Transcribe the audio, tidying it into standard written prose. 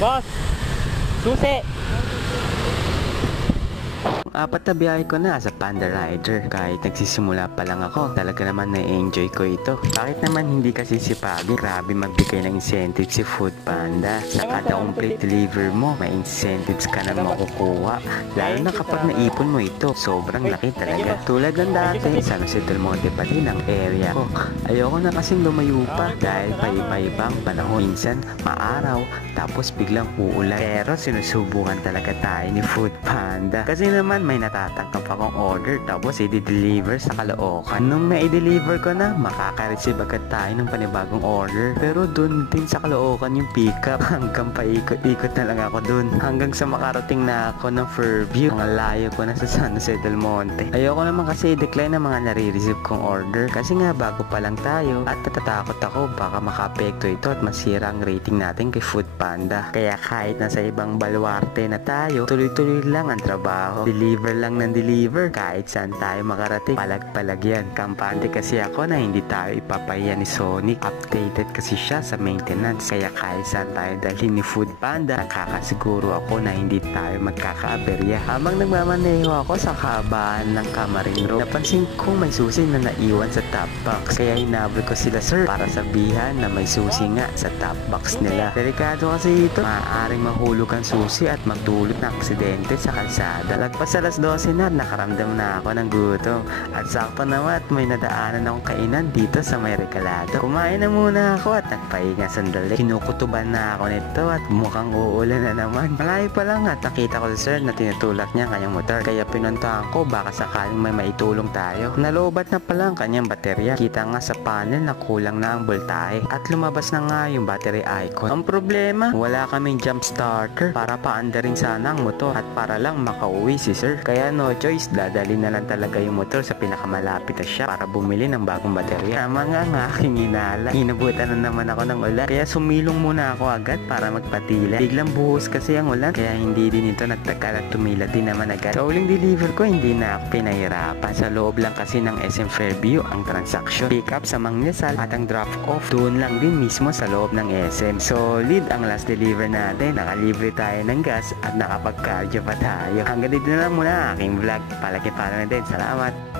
Boss, susi. Apat na biyahe ko na sa Panda Rider. Kahit nagsisimula pa lang ako, talaga naman na-enjoy ko ito. Bakit naman hindi kasi sipagin? Grabe magbigay ng incentive si Food Panda. Sa kada complete deliver mo, may incentives ka na makukuha. Lalo na kapag naipon mo ito, sobrang laki talaga. Tulad ng dati, San Jose del Monte pa din ang area ko. Ayoko na kasing lumayo pa dahil pa iba-ibang panahon. Minsan, maaraw, tapos biglang uulan. Pero sinusubukan talaga tayo ni Food Panda. Kasi naman may natatangkap akong order tapos i-deliver sa Caloocan. Nung na-deliver ko na, makaka-receive agad tayo ng panibagong order. Pero dun din sa Caloocan yung pickup. Hanggang paikot-ikot na lang ako dun. Hanggang sa makarating na ako ng Fairview. Ang layo ko na sa San Jose del Monte. Ayoko naman kasi i-decline ang mga nare-receive kong order. Kasi nga bago pa lang tayo at natatakot ako baka maka-apekto ito at masira ang rating natin kay Food Panda. Kaya kahit nasa ibang baluarte na tayo, tuloy-tuloy lang ang trabaho. Deliver lang ng deliver. Kahit saan tayo makarating, palag-palag yan. Kampante kasi ako na hindi tayo ipapahiya ni Sonic. Updated kasi siya sa maintenance. Kaya kahit saan tayo dalhin ni Food Panda, nakakasiguro ako na hindi tayo magkakaaberya. Habang nagmamaneho ako sa kahabaan ng Camarin Road, napansin kong may susi na naiwan sa top box. Kaya hinabol ko sila sir para sabihan na may susi nga sa top box nila. Delikado kasi ito. Maaaring mahulog ang susi at magdulot ng aksidente sa kalsada. Lagpas alas 12 na, nakaramdam na ako ng gutom. At sakto naman may nadaanan akong kainan dito sa may Recalado. Kumain na muna ako at nagpahinga sandali. Kinukutuban na ako nito at mukhang uulan na naman. Malayo pa lang at nakita ko si sir na tinutulak niya ang kanyang motor. Kaya pinuntahan ko baka sakaling may maitulong tayo. Nalobat na pala ang kanyang baterya. Kita nga sa panel na kulang na ang voltahe. At lumabas na nga yung battery icon. Ang problema, wala kaming jump starter para paandarin sana ang motor at para lang makauwi si sir. Kaya no choice, dadali na lang talaga yung motor sa pinakamalapit na shop para bumili ng bagong baterya. Tama nga ang aking inala. Inabutan na naman ako ng ulan. Kaya sumilong muna ako agad para magpatila. Biglang buhos kasi ang ulan. Kaya hindi din ito nagtagal at tumila din naman agad. Sa uling deliver ko, hindi na ako pinahirapan. Sa loob lang kasi ng SM Fairview ang transaction. Pick up sa Mangnasal at ang drop off doon lang din mismo sa loob ng SM. Solid ang last deliver natin. Nakalibre tayo ng gas at nakapag-cardio pa tayo. Hanggang dito na lang muna aking vlog. Palagi na din. Salamat!